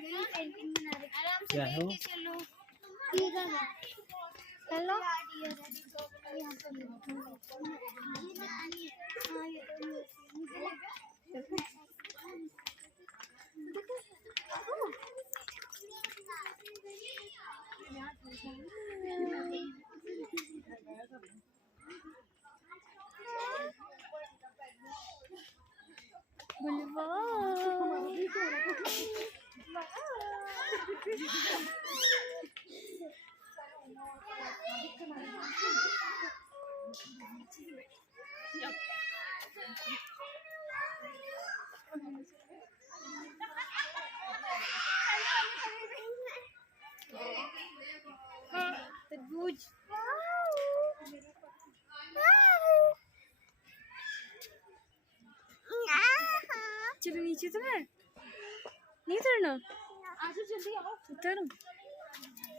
Painting बना रही आराम से क्या है वो? लेके चलो हेलो यहाँ तरबूज चलो नीचे उतर नहीं उतरना जल्दी आओ उतर